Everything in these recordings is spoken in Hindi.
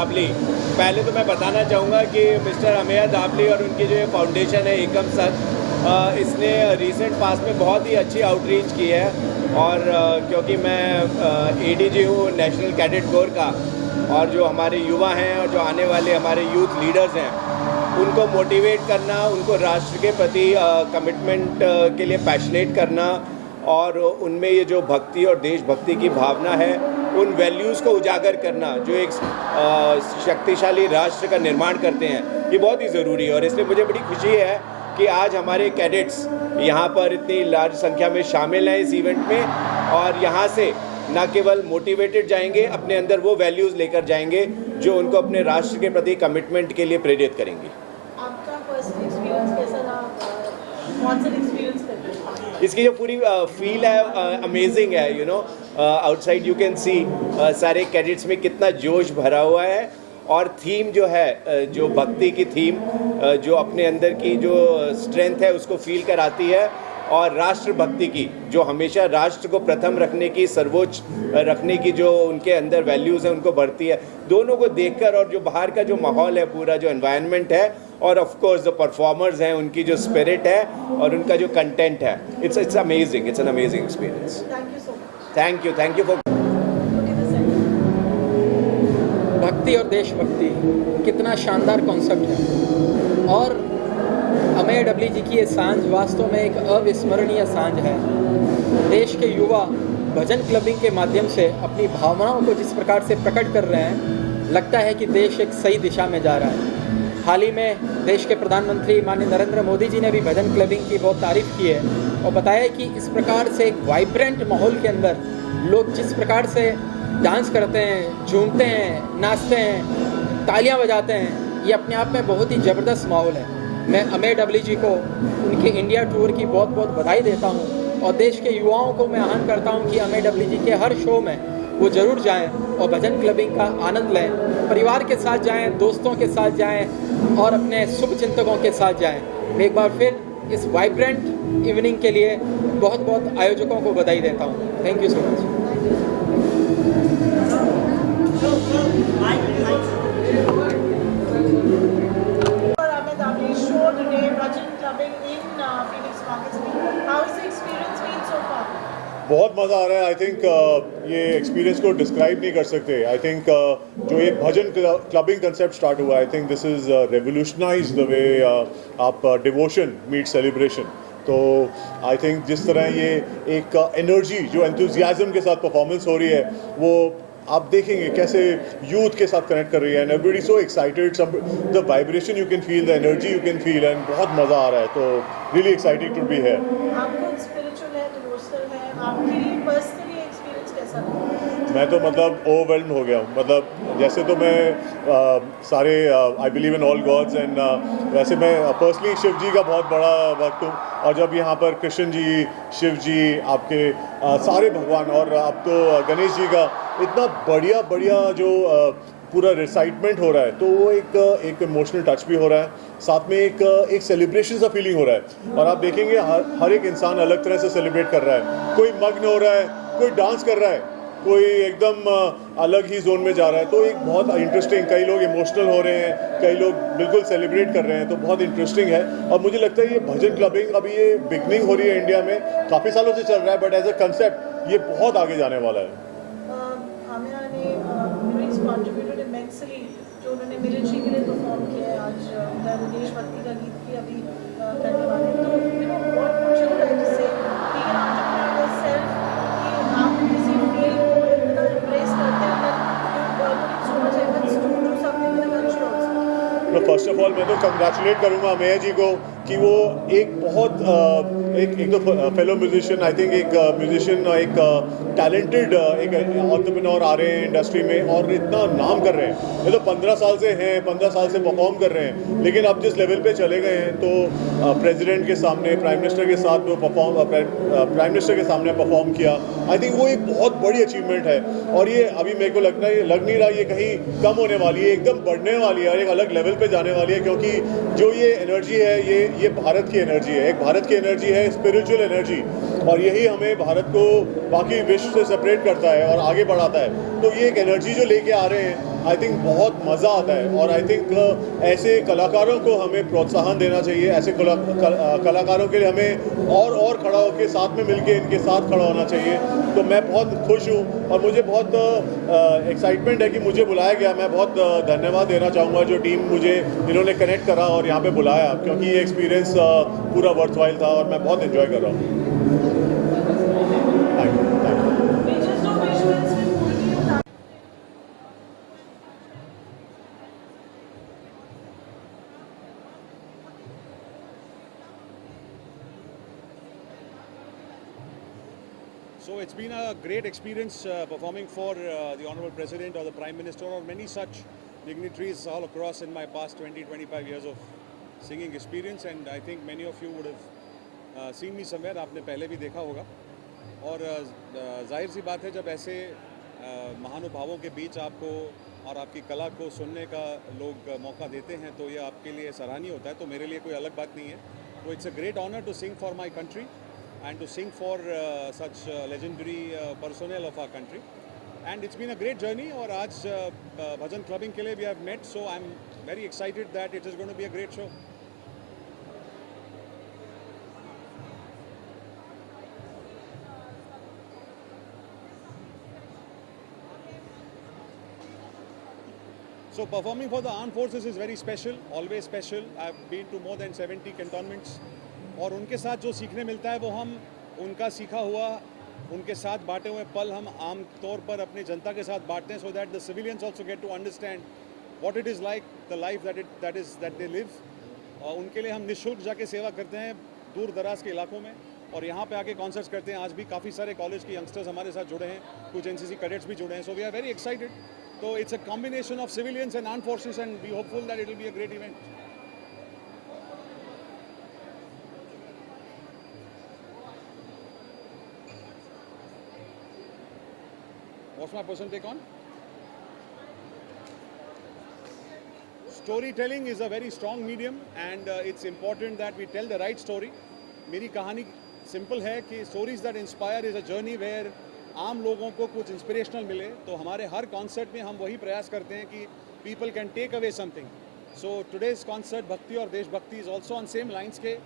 दाबली। पहले तो मैं बताना चाहूँगा कि मिस्टर अमेय दाबली और उनकी जो ये फाउंडेशन है एकम सत, इसने रिसेंट पास में बहुत ही अच्छी आउटरीच की है। और क्योंकि मैं एडीजी हूँ नेशनल कैडेट कोर का, और जो हमारे युवा हैं और जो आने वाले हमारे यूथ लीडर्स हैं, उनको मोटिवेट करना, उनको राष्ट्र के प्रति कमिटमेंट के लिए पैशनेट करना, और उनमें ये जो भक्ति और देशभक्ति की भावना है, उन वैल्यूज़ को उजागर करना जो एक शक्तिशाली राष्ट्र का निर्माण करते हैं, ये बहुत ही ज़रूरी है। और इसलिए मुझे बड़ी खुशी है कि आज हमारे कैडेट्स यहाँ पर इतनी लार्ज संख्या में शामिल हैं इस इवेंट में, और यहाँ से न केवल मोटिवेटेड जाएंगे, अपने अंदर वो वैल्यूज़ लेकर जाएंगे जो उनको अपने राष्ट्र के प्रति कमिटमेंट के लिए प्रेरित करेंगी। आपका पर्सनल एक्सपीरियंस कैसा रहा? कौन सा एक्सपीरियंस करते हैं? इसकी जो पूरी फील है अमेजिंग है। You know, outside you can see सारे कैडेट्स में कितना जोश भरा हुआ है, और थीम जो है, जो भक्ति की थीम, जो अपने अंदर की जो स्ट्रेंथ है उसको फील कराती है, और राष्ट्रभक्ति की जो हमेशा राष्ट्र को प्रथम रखने की, सर्वोच्च रखने की जो उनके अंदर वैल्यूज़ हैं उनको बढ़ती है। दोनों को देखकर, और जो बाहर का जो माहौल है, पूरा जो एनवायरनमेंट है, और ऑफ कोर्स जो परफॉर्मर्स हैं उनकी जो स्पिरिट है और उनका जो कंटेंट है, it's amazing, it's an amazing experience. Thank you so much. Thank you for भक्ति और देशभक्ति कितना शानदार कॉन्सेप्ट है, और अमेय डबली जी की ये सांझ वास्तव में एक अविस्मरणीय सांझ है। देश के युवा भजन क्लबिंग के माध्यम से अपनी भावनाओं को जिस प्रकार से प्रकट कर रहे हैं, लगता है कि देश एक सही दिशा में जा रहा है। हाल ही में देश के प्रधानमंत्री माननीय नरेंद्र मोदी जी ने भी भजन क्लबिंग की बहुत तारीफ़ की है, और बताया कि इस प्रकार से एक वाइब्रेंट माहौल के अंदर लोग जिस प्रकार से डांस करते हैं, झूमते हैं, नाचते हैं, तालियां बजाते हैं, ये अपने आप में बहुत ही ज़बरदस्त माहौल है। मैं अमेय डबली जी को उनके इंडिया टूर की बहुत बहुत बधाई देता हूँ, और देश के युवाओं को मैं आह्वान करता हूँ कि अमेय डबली जी के हर शो में वो ज़रूर जाएं और भजन क्लबिंग का आनंद लें। परिवार के साथ जाएं, दोस्तों के साथ जाएं, और अपने शुभ चिंतकों के साथ जाएं। मैं एक बार फिर इस वाइब्रेंट इवनिंग के लिए बहुत बहुत आयोजकों को बधाई देता हूँ। Thank you so much. बहुत मज़ा आ रहा है। आई थिंक ये एक्सपीरियंस को डिस्क्राइब नहीं कर सकते। आई थिंक जो ये भजन क्लबिंग कंसेप्ट स्टार्ट हुआ, I think this is revolutionise the way आप डिवोशन मीट सेलिब्रेशन। तो आई थिंक जिस तरह ये एक एनर्जी जो एंथुजियाज्म के साथ परफॉर्मेंस हो रही है, वो आप देखेंगे कैसे यूथ के साथ कनेक्ट कर रही है, एंड एवरीबॉडी सो एक्साइटेड, सब the vibration you can feel, the energy you can feel, and बहुत मज़ा आ रहा है। तो really excited to be here. आपको स्पिरिचुअल है, डिवोशनल है, आपके लिए पर्सनली एक्सपीरियंस कैसा रहा? मैं तो मतलब ओवरवेल्म हो गया हूँ। मतलब जैसे तो मैं सारे I believe in all gods, and वैसे मैं पर्सनली शिव जी का बहुत बड़ा भक्त हूँ, और जब यहाँ पर कृष्ण जी, शिव जी, आपके सारे भगवान, और अब तो गणेश जी का इतना बढ़िया बढ़िया जो पूरा रिसाइटमेंट हो रहा है, तो वो एक इमोशनल टच भी हो रहा है, साथ में एक सेलिब्रेशन सा फीलिंग हो रहा है। और आप देखेंगे हर एक इंसान अलग तरह से सेलिब्रेट कर रहा है। कोई मग्न हो रहा है, कोई डांस कर रहा है, कोई एकदम अलग ही जोन में जा रहा है। तो एक बहुत इंटरेस्टिंग, कई लोग इमोशनल हो रहे हैं, कई लोग बिल्कुल सेलिब्रेट कर रहे हैं, तो बहुत इंटरेस्टिंग है। और मुझे लगता है ये भजन क्लबिंग अभी ये बिगनिंग हो रही है इंडिया में, काफ़ी सालों से चल रहा है, बट एज अ कंसेप्ट ये बहुत आगे जाने वाला है। आमिरा ने कंट्रीब्यूटेड इमेंसली, जो उन्होंने मिलिट्री के लिए परफॉर्म किया है। आज उनका देशभक्ति का गीत भी अभी करने वाले हैं। तो बहुत कुछ हो रहा है जिससे बीइंग एन एंटरप्रेन्योर योरसेल्फ, कि आप किसी फील्ड को इतना एम्ब्रेस करते हैं, that you so much efforts to do something with the country also. तो फर्स्ट ऑफ ऑल मैं तो कंग्रेचुलेट करूँगा अमेय जी को कि वो एक बहुत एक तो फेलो म्यूजिशियन, आई थिंक एक म्यूजिशियन, एक टैलेंटेड एक एंटरप्रेन्योर आ रहे हैं इंडस्ट्री में, और इतना नाम कर रहे हैं। ये तो 15 साल से हैं, 15 साल से परफॉर्म कर रहे हैं, लेकिन अब जिस लेवल पे चले गए हैं, तो प्रेसिडेंट के सामने, प्राइम मिनिस्टर के साथ वो प्राइम मिनिस्टर के सामने परफॉर्म किया। आई थिंक वो एक बहुत बड़ी अचीवमेंट है, और ये अभी मेरे को लग नहीं रहा ये कहीं कम होने वाली है, एकदम बढ़ने वाली है और एक अलग लेवल पे जाने वाली है। क्योंकि जो ये एनर्जी है, ये भारत की एनर्जी है, एक भारत की एनर्जी है, स्पिरिचुअल एनर्जी, और यही हमें भारत को बाकी विश्व से सेपरेट करता है और आगे बढ़ाता है। तो ये एक एनर्जी जो लेके आ रहे हैं, आई थिंक बहुत मज़ा आता है। और आई थिंक ऐसे कलाकारों को हमें प्रोत्साहन देना चाहिए। ऐसे कलाकारों के लिए हमें और खड़ा होकर साथ में मिलके इनके साथ खड़ा होना चाहिए। तो मैं बहुत खुश हूँ और मुझे बहुत एक्साइटमेंट है कि मुझे बुलाया गया। मैं बहुत धन्यवाद देना चाहूँगा जो टीम मुझे इन्होंने कनेक्ट करा और यहाँ पे बुलाया, क्योंकि ये एक्सपीरियंस पूरा वर्थवाइल था और मैं बहुत एंजॉय कर रहा हूँ। Thank you. We just do visuals with Purvi and Tanya. So it's been a great experience performing for the Honorable President or the Prime Minister or many such dignitaries all across in my past 20-25 years of singing experience, and I think many of you would have seen me somewhere. आपने पहले भी देखा होगा और जाहिर सी बात है जब ऐसे महानुभावों के बीच आपको और आपकी कला को सुनने का लोग मौका देते हैं तो ये आपके लिए सराहनीय होता है। तो मेरे लिए कोई अलग बात नहीं है। तो it's a great honour to sing for my country and to sing for such legendary personnel of our country, and it's been a great journey. और आज भजन क्लबिंग के लिए we have met, so I'm very excited that it is going to be a great show. So performing for the armed forces is very special, always special. I've been to more than 70 cantonments. और उनके साथ जो सीखने मिलता है वो हम उनका सीखा हुआ उनके साथ बांटे हुए पल हम आम तौर पर अपनी जनता के साथ बांटते हैं, so that the civilians also get to understand what it is like the life that they live. और उनके लिए हम निःशुल्क जाके सेवा करते हैं दूर दराज के इलाकों में और यहाँ पे आके कॉन्सर्ट्स करते हैं। आज भी काफ़ी सारे कॉलेज के यंगस्टर्स हमारे साथ जुड़े हैं, कुछ एनसीसी कैडेट्स भी जुड़े हैं, so we are very excited. तो it's a combination of civilians and armed forces and we hopeful that it will be a great event. What's my personal take on? Storytelling is a very strong medium and it's important that we tell the right story. मेरी कहानी सिंपल है कि stories that inspire is a journey where आम लोगों को कुछ इंस्पिरेशनल मिले। तो हमारे हर कॉन्सर्ट में हम वही प्रयास करते हैं कि people can take away something. So today's concert भक्ति और देशभक्ति is also on same lines के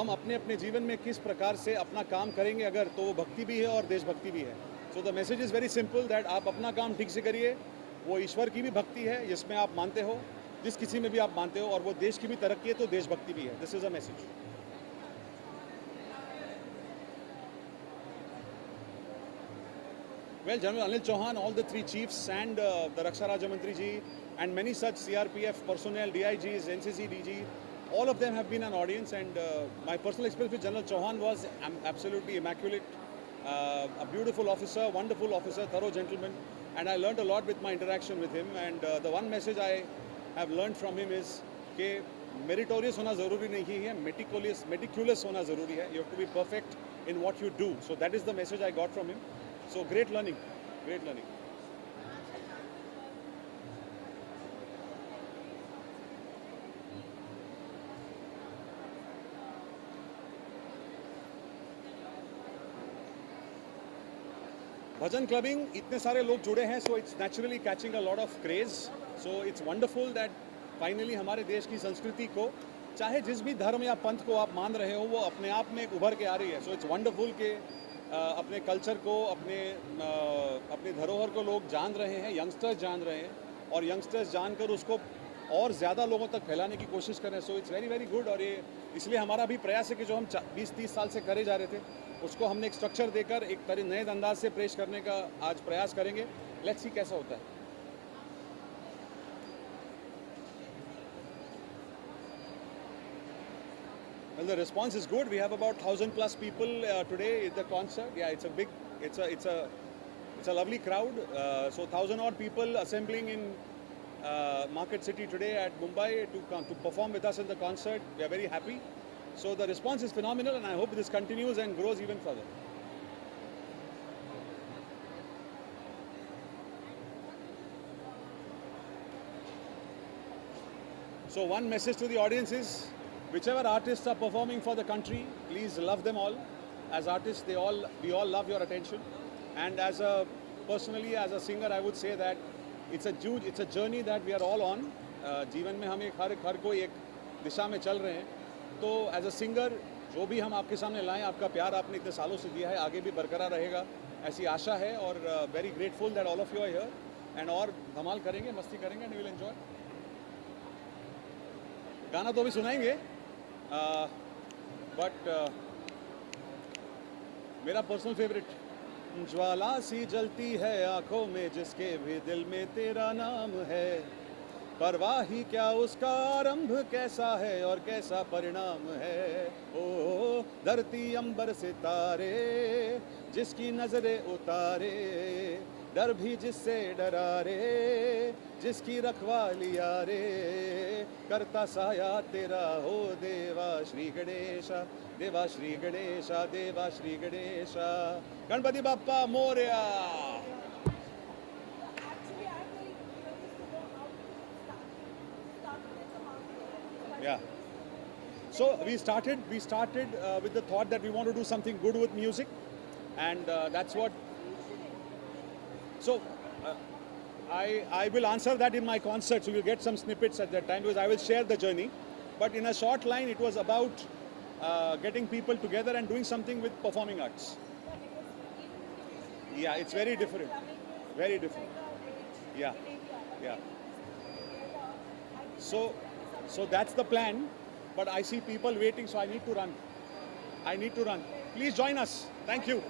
हम अपने अपने जीवन में किस प्रकार से अपना काम करेंगे अगर तो वो भक्ति भी है और देशभक्ति भी है। So the message is very simple that आप अपना काम ठीक से करिए, वो ईश्वर की भी भक्ति है जिसमें आप मानते हो, जिस किसी में भी आप मानते हो, और वो देश की भी तरक्की है तो देशभक्ति भी है। This is a message. Well, General Anil Chauhan, all the three chiefs and the Raksha Raja Mantri ji and many such CRPF personnel, DIGs, NCC DG, all of them have been an audience, and my personal experience with General Chauhan was absolutely immaculate. A beautiful officer, wonderful officer, thorough gentleman, and I learned a lot with my interaction with him. And the one message I have learned from him is कि meritorious होना ज़रूरी नहीं है, meticulous होना ज़रूरी है. You have to be perfect in what you do. So that is the message I got from him. So great learning, great learning. Bhajan clubbing इतने सारे लोग जुड़े हैं, so it's naturally catching a lot of craze. So it's wonderful that finally हमारे देश की संस्कृति को, चाहे जिस भी धर्म या पंथ को आप मान रहे हो, वो अपने आप में एक उभर के आ रही है. सो इट्स वंडरफुल के अपने कल्चर को, अपने धरोहर को लोग जान रहे हैं, यंगस्टर्स जान रहे हैं, और यंगस्टर्स जानकर उसको और ज़्यादा लोगों तक फैलाने की कोशिश कर रहे हैं. So it's very very good. और ये इसलिए हमारा भी प्रयास है कि जो हम 20-30 साल से करे जा रहे थे उसको हमने एक स्ट्रक्चर देकर एक तरह नए अंदाज से पेश करने का आज प्रयास करेंगे. लेट्स सी कैसा होता है. Well, the response is good. We have about 1,000+ people today at the concert. Yeah, it's a big, it's a lovely crowd. So 1,000 odd people assembling in Market City today at Mumbai to perform with us in the concert. We are very happy. So the response is phenomenal, and I hope this continues and grows even further. So one message to the audience is, whichever artists are performing for the country, please love them all. as artists, we all love your attention. And personally, as a singer, I would say that it's a journey that we are all on. जीवन में हम हर कोई एक दिशा में चल रहे हैं. तो एज अ सिंगर जो भी हम आपके सामने लाएं, आपका प्यार आपने इतने सालों से दिया है, आगे भी बरकरार रहेगा ऐसी आशा है. और very grateful that all of you are here and और धमाल करेंगे, मस्ती करेंगे एंड विल एंजॉय. गाना तो अभी सुनाएंगे, बट मेरा पर्सनल फेवरेट. ज्वाला सी जलती है आंखों में जिसके भी दिल में तेरा नाम है, परवाह ही क्या उसका आरंभ कैसा है और कैसा परिणाम है. ओ धरती अंबर सितारे जिसकी नजरे उतारे, डर भी जिससे डरा रे जिसकी रखवालिया रे, करता साया तेरा हो देवा श्री गणेशा, देवा श्री गणेशा, देवा Shri Ganesha. Ganpati Bappa Morya. Yeah. So we started with the thought that we want to do something good with music, and that's what. So I will answer that in my concert. So you'll get some snippets at that time because I will share the journey. But in a short line, it was about getting people together and doing something with performing arts. Yeah, it's very different. Very different. Yeah, yeah. So that's the plan, but I see people waiting, so I need to run. Please join us. Thank you.